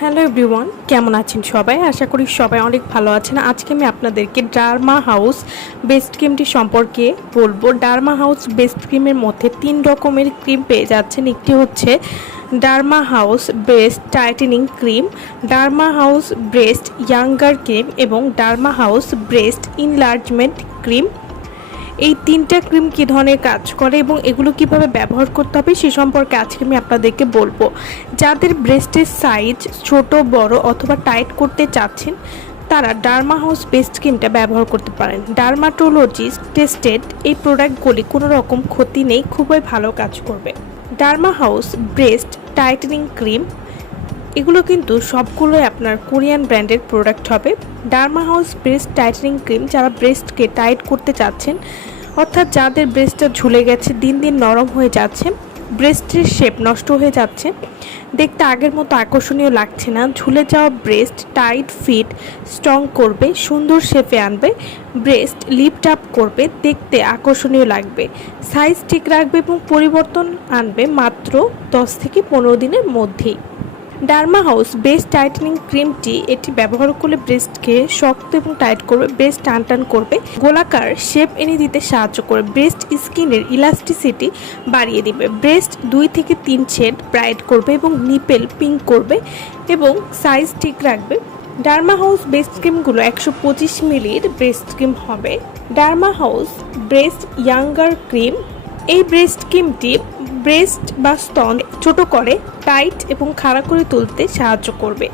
Hello everyone কেমন আছেন সবাই? আশা করি সবাই অনেক ভালো আছেন। আজকে আমি আপনাদেরকে ডার্মা হাউস বেস্ট ক্রিমটি সম্পর্কে বলব। ডার্মা হাউস বেস্ট ক্রিমের মধ্যে তিন রকমের ক্রিম পেয়ে যাচ্ছেন। একটি হচ্ছে Derma House breast tightening cream Derma House breast younger cream এবং Derma House breast enlargement cream এই তিনটা ক্রিম কী ধরনের কাজ করে এবং এগুলো কীভাবে ব্যবহার করতে হবে সে সম্পর্কে আজকে আমি আপনাদেরকে বলব। যাদের ব্রেস্টের সাইজ ছোট, বড় অথবা টাইট করতে চাচ্ছেন, তারা ডার্মা হাউস বেস্ট ক্রিমটা ব্যবহার করতে পারেন। ডার্মাটোলজিস্ট টেস্টেড এই প্রোডাক্টগুলি কোনো রকম ক্ষতি নেই, খুবই ভালো কাজ করবে। Derma House breast tightening cream এগুলো কিন্তু সবগুলোই আপনার কোরিয়ান ব্র্যান্ডের প্রোডাক্ট হবে। Derma House breast tightening cream যারা ব্রেস্টকে টাইট করতে চাচ্ছেন অর্থাৎ যাদের ব্রেস্টটা ঝুলে গেছে, দিন দিন নরম হয়ে যাচ্ছে ব্রেস্টের শেপ নষ্ট হয়ে যাচ্ছে। দেখতে আগের মতো আকর্ষণীয় লাগছে না। ঝুলে যাওয়া ব্রেস্ট টাইট ফিট স্ট্রং করবে, সুন্দর শেপে আনবে। ব্রেস্ট লিফট আপ করবে, দেখতে আকর্ষণীয় লাগবে। সাইজ ঠিক রাখবে এবং পরিবর্তন আনবে মাত্র দশ থেকে পনেরো দিনের মধ্যেই। ডার্মা হাউস বেস্ট টাইটেনিং ক্রিমটি এটি ব্যবহার করলে ব্রেস্টকে শক্ত এবং টাইট করবে ব্রেস্ট টান টান করবে, গোলাকার শেপ এনে দিতে সাহায্য করবে, ব্রেস্ট স্কিনের ইলাস্টিসিটি বাড়িয়ে দিবে। ব্রেস্ট দুই থেকে তিন শেড ব্রাইট করবে এবং নিপেল পিঙ্ক করবে এবং সাইজ ঠিক রাখবে। ডার্মা হাউস বেস্ট ক্রিমগুলো একশো পঁচিশ মিলির ব্রেস্ট ক্রিম হবে। Derma House breast younger cream, এই ব্রেস্ট ক্রিমটি ব্রেস্ট বা স্তন ছোট করে, টাইট এবং খাড়া করে তুলতে সাহায্য করবে।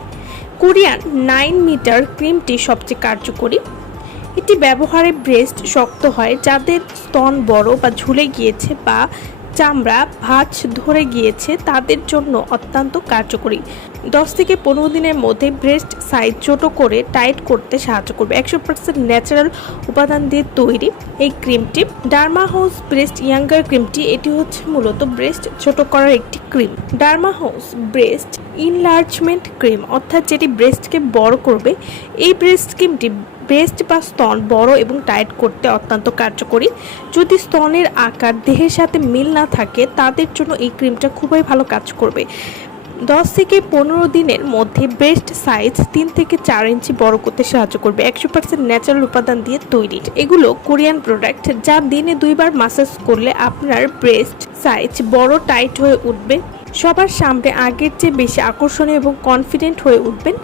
কোরিয়ান নাইন মিটার ক্রিমটি সবচেয়ে কার্যকরী। এটি ব্যবহারে ব্রেস্ট শক্ত হয়, যাদের স্তন বড় বা ঝুলে গিয়েছে বা চামড়া, ভাঁজ ধরে গিয়েছে তাদের জন্য অত্যন্ত কার্যকরী। দশ থেকে পনেরো দিনের মধ্যে ব্রেস্ট সাইজ ছোট করে টাইট করতে সাহায্য করবে। একশো পার্সেন্ট ন্যাচারাল উপাদান দিয়ে তৈরি এই ক্রিমটি ডার্মা হাউস ব্রেস্ট ইয়াঙ্গার ক্রিমটি এটি হচ্ছে মূলত ব্রেস্ট ছোট করার একটি cream Derma House breast enlargement cream অর্থাৎ যেটি ব্রেস্টকে বড় করবে, এই ব্রেস্ট ক্রিমটি ব্রেস্ট বা স্তন বড় এবং টাইট করতে অত্যন্ত কার্যকরী। যদি স্তনের আকার দেহের সাথে মিল না থাকে, তাদের জন্য এই ক্রিমটা খুবই ভালো কাজ করবে। দশ থেকে পনেরো দিনের মধ্যে ব্রেস্ট সাইজ তিন থেকে চার ইঞ্চি বড় করতে সাহায্য করবে। একশো পার্সেন্ট ন্যাচারাল উপাদান দিয়ে তৈরি। এগুলো কোরিয়ান প্রোডাক্ট যা দিনে দুইবার মাসাজ করলে আপনার ব্রেস্ট সাইজ বড়, টাইট হয়ে উঠবে। সবার সামনে আগের চেয়ে বেশি আকর্ষণীয় এবং কনফিডেন্ট হয়ে উঠবেন,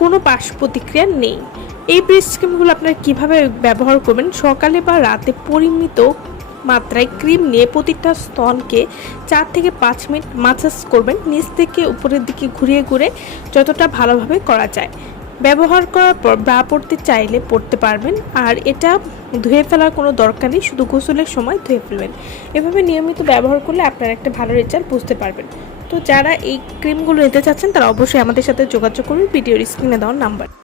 কোনো পার্শ্ব প্রতিক্রিয়া নেই। এই ব্রেস্ট ক্রিমগুলো আপনারা কীভাবে ব্যবহার করবেন? সকালে বা রাতে পরিমিত মাত্রায় ক্রিম নিয়ে প্রতিটা স্তনকে চার থেকে পাঁচ মিনিট মাসাজ করবেন। নিচ থেকে উপরের দিকে ঘুরিয়ে ঘুরে যতটা ভালোভাবে করা যায়। ব্যবহার করার পর ব্রা পড়তে চাইলে পড়তে পারবেন। আর এটা ধুয়ে ফেলার কোনো দরকার নেই, শুধু গোসলের সময় ধুয়ে ফেলবেন। এভাবে নিয়মিত ব্যবহার করলে আপনার একটা ভালো রেজাল্ট বুঝতে পারবেন। তো যারা এই ক্রিমগুলো নিতে চাচ্ছেন, তারা অবশ্যই আমাদের সাথে যোগাযোগ করুন, ভিডিওর স্ক্রিনে দেওয়ার নাম্বার।